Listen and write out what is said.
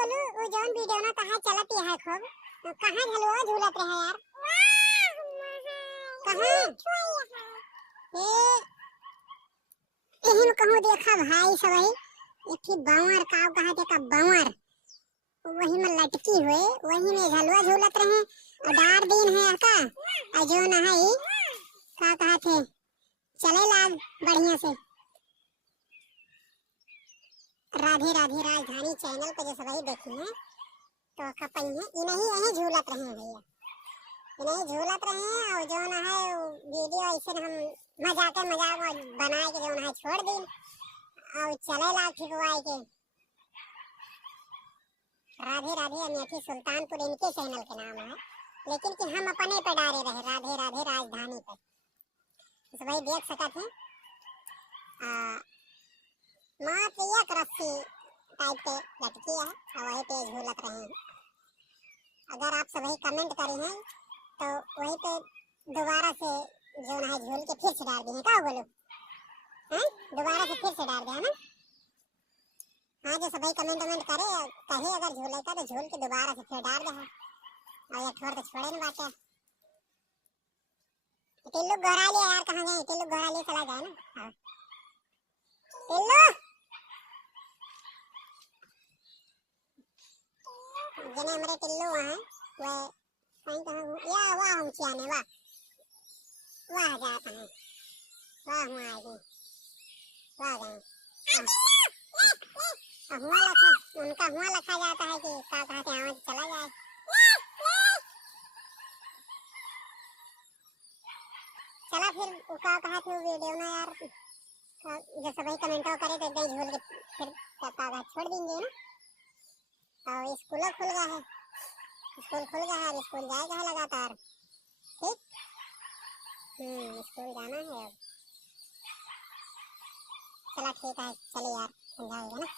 बोलू वो जौन वीडियो ना कहाँ चलत है खूब तो कहाँ झलवा झूलत रहे यार कहाँ ए एहन कहूँ देखा भाई सब ही एक ही बावर का कहा थे का बावर वही में लटकी हुए वही में झलवा झूलत रहे और डार दिन है का और जो ना है का कहा थे चले लाग बढ़िया से। राधे राधे राजधानी चैनल पे जो सभी देखी है तो कपई है इन्हीं यही झूलत रहे भैया इन्हीं झूलत रहे और जो ना है वीडियो ऐसे हम मजाक बनाए के जो ना है छोड़ दी और चले ला ठिकवाए के। राधे राधे अमेठी सुल्तानपुर इनके चैनल के नाम है लेकिन कि हम अपने पे डाले रहे राधे राधे राजधानी पे तो भाई देख सकते हैं मात्र एक रस्सी टाइप के लटकी है और वही पे झूलत रहे हैं। अगर आप सभी कमेंट करी हैं तो वही पे दोबारा से जो ना है झूल के फिर से डाल दी है क्या बोलो हैं दोबारा से फिर से डाल दिया ना। हाँ जो सभी कमेंट करे कहे अगर झूले का तो झूल के दोबारा से फिर डाल दे और ये ठोर तो छोड़े ना बाटे टिल्लू गोरा ले यार कहाँ गए टिल्लू गोरा ले चला जाए ना। हाँ टिल्लू जने हमारे टिल्लू वहाँ वह कहीं कहाँ या वाह हम चियाने वाह वाह जाता है वाह हुआ आएगी वाह गए हुआ लखा उनका हुआ लखा जाता है कि का कहते हैं आवाज चला जाए। चला फिर का कहा थे वीडियो ना यार जो सभी कमेंटों करे तो एकदम झूल के फिर कागज छोड़ देंगे ना और स्कूल खुल गया है स्कूल खुल गया है स्कूल जाएगा है लगातार ठीक स्कूल जाना है अब चला ठीक है चलिए यार समझाएगा ना।